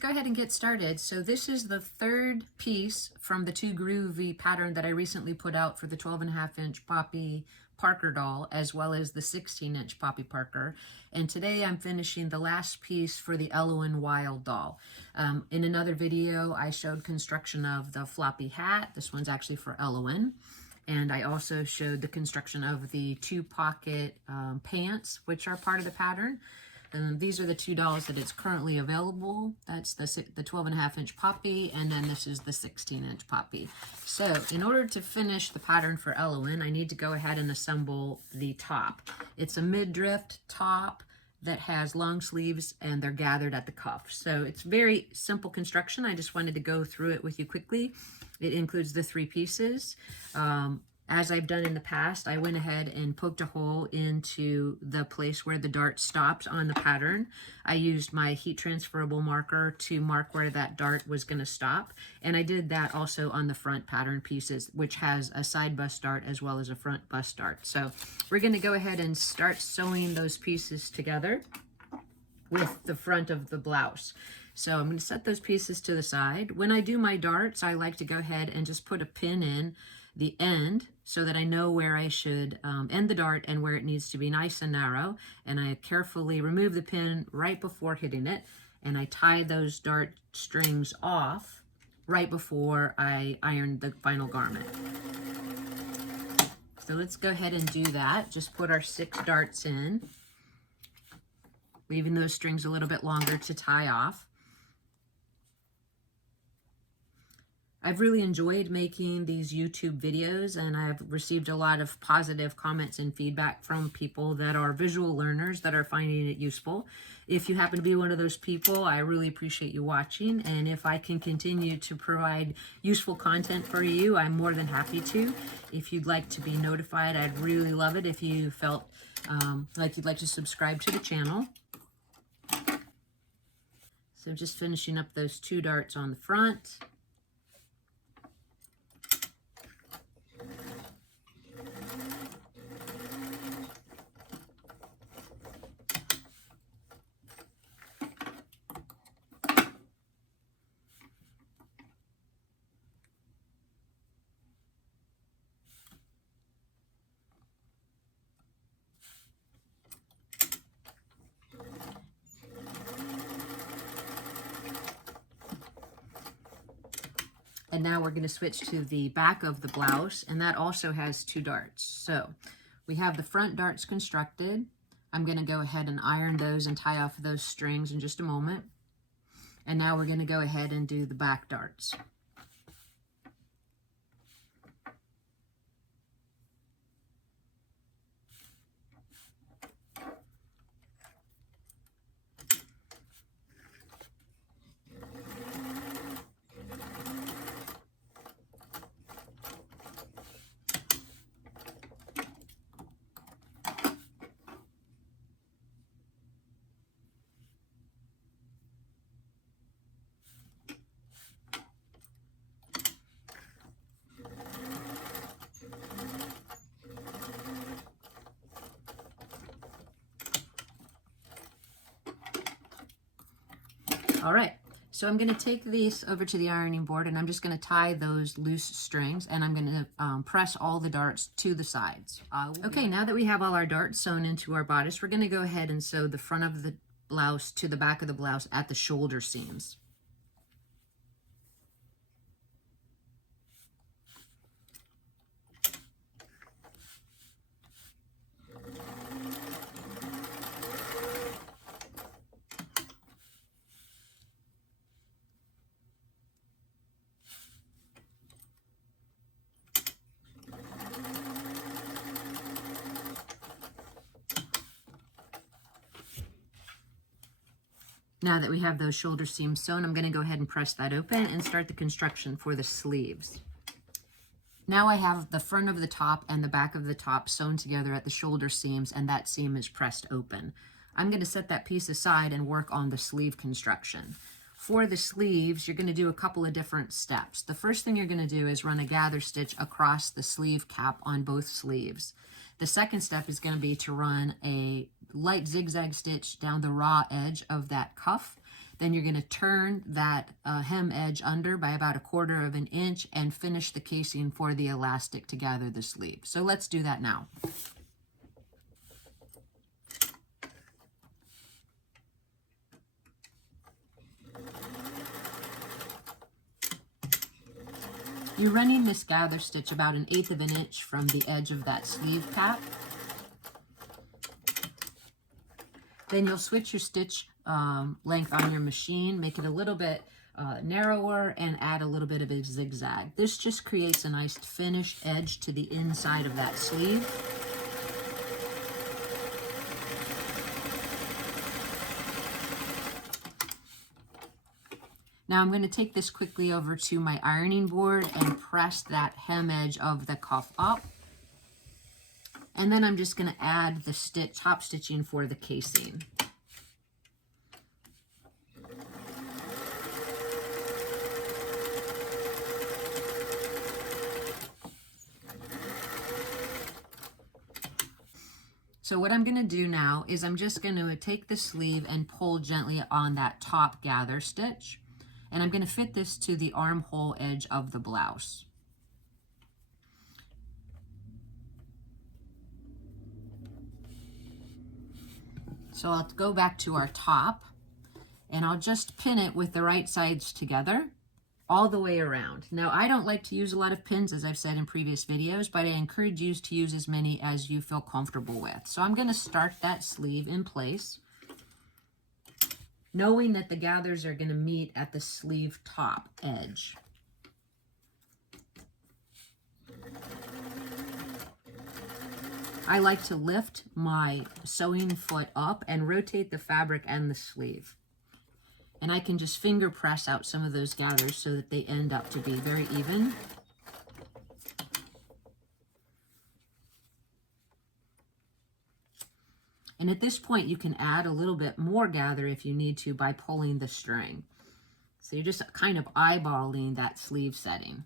go ahead and get started. So this is the third piece from the 2 Groovy pattern that I recently put out for the 12.5-inch Poppy Parker doll, as well as the 16-inch Poppy Parker. And today I'm finishing the last piece for the Elowen Wild doll. In another video, I showed construction of the floppy hat. This one's actually for Elowen. And I also showed the construction of the 2-pocket pants, which are part of the pattern. And these are the 2 dolls that is currently available. That's the 12.5-inch Poppy, and then this is the 16-inch Poppy. So in order to finish the pattern for Elowen, I need to go ahead and assemble the top. It's a mid-drift top that has long sleeves and they're gathered at the cuff. So it's very simple construction. I just wanted to go through it with you quickly. It includes the 3 pieces. As I've done in the past, I went ahead and poked a hole into the place where the dart stops on the pattern. I used my heat transferable marker to mark where that dart was going to stop. And I did that also on the front pattern pieces, which has a side bust dart as well as a front bust dart. So we're going to go ahead and start sewing those pieces together with the front of the blouse. So I'm going to set those pieces to the side. When I do my darts, I like to go ahead and just put a pin in the end so that I know where I should end the dart and where it needs to be nice and narrow. And I carefully remove the pin right before hitting it, and I tie those dart strings off right before I iron the final garment. So let's go ahead and do that. Just put our 6 darts in, leaving those strings a little bit longer to tie off. I've really enjoyed making these YouTube videos, and I've received a lot of positive comments and feedback from people that are visual learners that are finding it useful. If you happen to be one of those people, I really appreciate you watching, and if I can continue to provide useful content for you, I'm more than happy to. If you'd like to be notified, I'd really love it if you felt like you'd like to subscribe to the channel. So just finishing up those 2 darts on the front. And now we're going to switch to the back of the blouse, and that also has 2 darts. So we have the front darts constructed. I'm going to go ahead and iron those and tie off those strings in just a moment. And now we're going to go ahead and do the back darts. All right, so I'm going to take these over to the ironing board, and I'm just going to tie those loose strings, and I'm going to press all the darts to the sides. Okay, now that we have all our darts sewn into our bodice, we're going to go ahead and sew the front of the blouse to the back of the blouse at the shoulder seams. Now that we have those shoulder seams sewn, I'm going to go ahead and press that open and start the construction for the sleeves. Now I have the front of the top and the back of the top sewn together at the shoulder seams, and that seam is pressed open. I'm going to set that piece aside and work on the sleeve construction. For the sleeves, you're going to do a couple of different steps. The first thing you're going to do is run a gather stitch across the sleeve cap on both sleeves. The second step is going to be to run a light zigzag stitch down the raw edge of that cuff. Then you're going to turn that hem edge under by about 1/4 of an inch and finish the casing for the elastic to gather the sleeve. So let's do that now. You're running this gather stitch about 1/8 of an inch from the edge of that sleeve cap. Then you'll switch your stitch length on your machine, make it a little bit narrower, and add a little bit of a zigzag. This just creates a nice finished edge to the inside of that sleeve. Now I'm going to take this quickly over to my ironing board and press that hem edge of the cuff up. And then I'm just going to add the top stitching for the casing. So what I'm going to do now is I'm just going to take the sleeve and pull gently on that top gather stitch. And I'm going to fit this to the armhole edge of the blouse. So I'll go back to our top and I'll just pin it with the right sides together all the way around. Now I don't like to use a lot of pins, as I've said in previous videos, but I encourage you to use as many as you feel comfortable with. So I'm going to start that sleeve in place, knowing that the gathers are going to meet at the sleeve top edge. I like to lift my sewing foot up and rotate the fabric and the sleeve. And I can just finger press out some of those gathers so that they end up to be very even. And at this point, you can add a little bit more gather if you need to by pulling the string. So you're just kind of eyeballing that sleeve setting.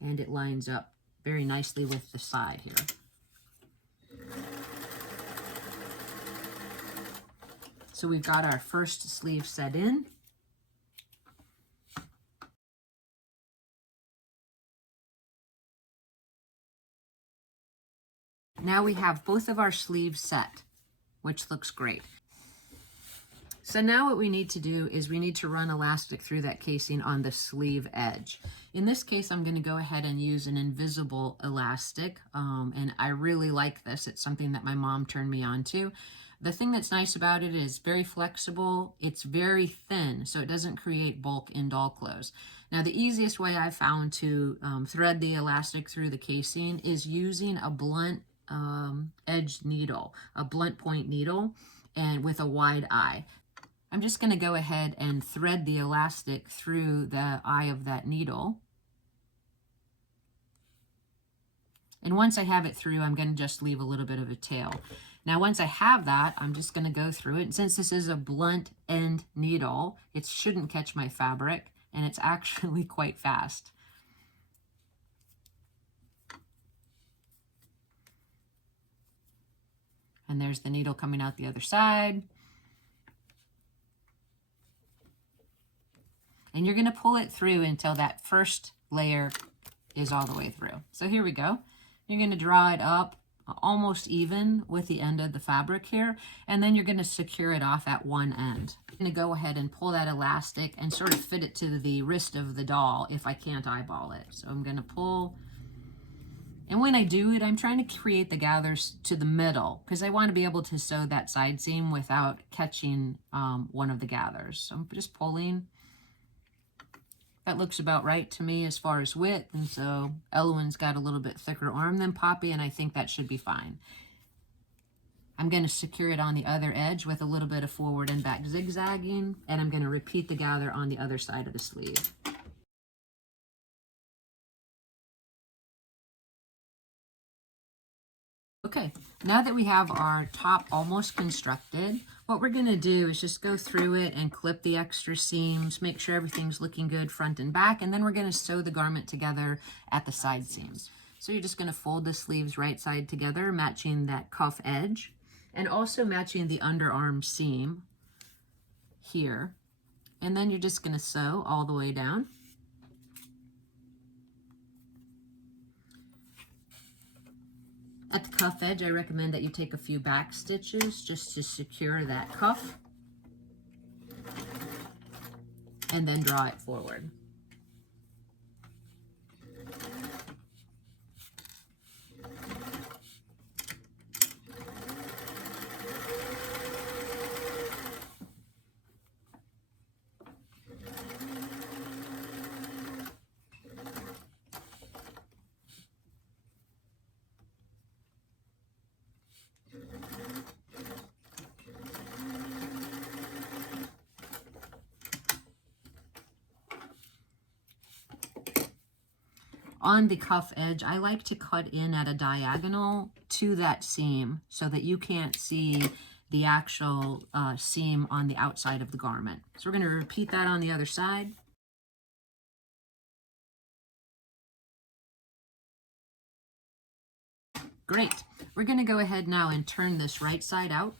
And it lines up very nicely with the side here. So we've got our first sleeve set in. Now we have both of our sleeves set, which looks great. So now what we need to do is we need to run elastic through that casing on the sleeve edge. In this case, I'm going to go ahead and use an invisible elastic, and I really like this. It's something that my mom turned me on to. The thing that's nice about it is very flexible. It's very thin, so it doesn't create bulk in doll clothes. Now, the easiest way I've found to thread the elastic through the casing is using a blunt edged needle, a blunt point needle, and with a wide eye. I'm just going to go ahead and thread the elastic through the eye of that needle. And once I have it through, I'm going to just leave a little bit of a tail. Now, once I have that, I'm just going to go through it. And since this is a blunt end needle, it shouldn't catch my fabric, and it's actually quite fast. And there's the needle coming out the other side. And you're going to pull it through until that first layer is all the way through. So here we go. You're going to draw it up almost even with the end of the fabric here, and then you're going to secure it off at one end. I'm going to go ahead and pull that elastic and sort of fit it to the wrist of the doll if I can't eyeball it. So I'm going to pull, and when I do it, I'm trying to create the gathers to the middle because I want to be able to sew that side seam without catching one of the gathers. So I'm just pulling. That looks about right to me as far as width, and so Elwyn's got a little bit thicker arm than Poppy, and I think that should be fine. I'm going to secure it on the other edge with a little bit of forward and back zigzagging, and I'm going to repeat the gather on the other side of the sleeve. Okay, now that we have our top almost constructed, what we're going to do is just go through it and clip the extra seams, make sure everything's looking good front and back, and then we're going to sew the garment together at the side seams. So you're just going to fold the sleeves right side together, matching that cuff edge, and also matching the underarm seam here. And then you're just going to sew all the way down. At the cuff edge, I recommend that you take a few back stitches just to secure that cuff, and then draw it forward. On the cuff edge, I like to cut in at a diagonal to that seam so that you can't see the actual seam on the outside of the garment. So we're going to repeat that on the other side. Great. We're going to go ahead now and turn this right side out.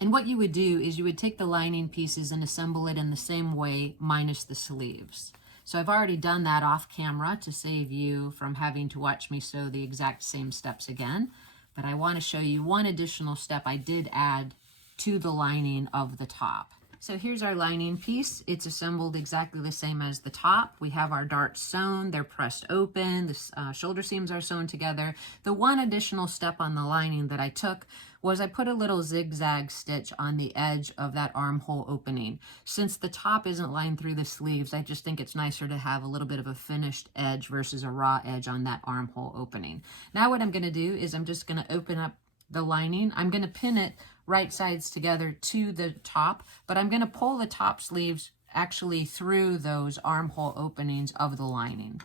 And what you would do is you would take the lining pieces and assemble it in the same way, minus the sleeves. So I've already done that off camera to save you from having to watch me sew the exact same steps again. But I want to show you one additional step I did add to the lining of the top. So here's our lining piece. It's assembled exactly the same as the top. We have our darts sewn, they're pressed open, the shoulder seams are sewn together. The one additional step on the lining that I took was I put a little zigzag stitch on the edge of that armhole opening. Since the top isn't lined through the sleeves, I just think it's nicer to have a little bit of a finished edge versus a raw edge on that armhole opening. Now what I'm going to do is I'm just going to open up the lining. I'm going to pin it right sides together to the top, but I'm going to pull the top sleeves actually through those armhole openings of the lining.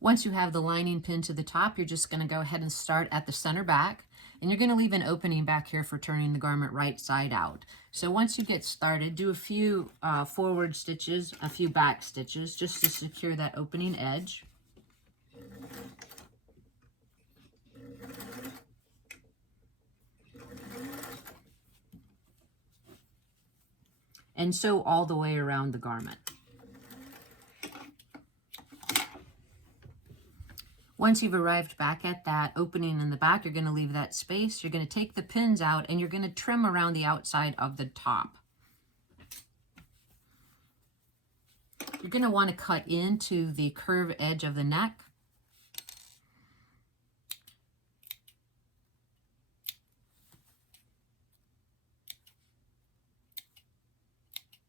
Once you have the lining pinned to the top, you're just going to go ahead and start at the center back, and you're going to leave an opening back here for turning the garment right side out. So once you get started, do a few forward stitches, a few back stitches, just to secure that opening edge. And sew all the way around the garment. Once you've arrived back at that opening in the back, you're going to leave that space. You're going to take the pins out and you're going to trim around the outside of the top. You're going to want to cut into the curved edge of the neck.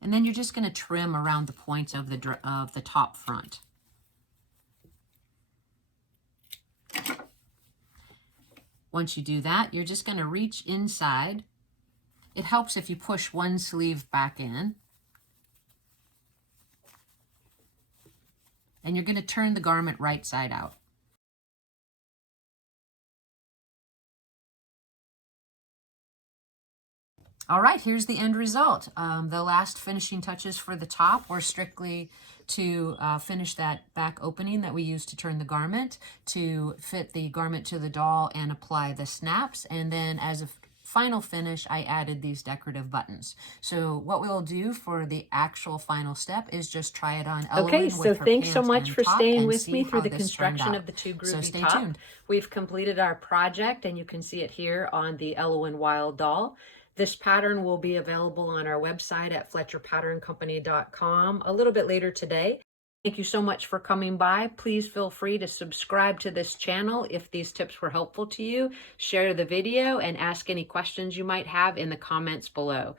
And then you're just going to trim around the points of the top front. Once you do that, you're just going to reach inside. It helps if you push one sleeve back in. And you're going to turn the garment right side out. All right, here's the end result. The last finishing touches for the top were strictly to finish that back opening that we used to turn the garment, to fit the garment to the doll and apply the snaps. And then as a final finish, I added these decorative buttons. So what we'll do for the actual final step is just try it on Eloise. Okay, so thanks so much for staying with me through the construction of the two Groovy top. Tuned. We've completed our project, and you can see it here on the Eloise Wild doll. This pattern will be available on our website at FletcherPatternCompany.com a little bit later today. Thank you so much for coming by. Please feel free to subscribe to this channel if these tips were helpful to you. Share the video and ask any questions you might have in the comments below.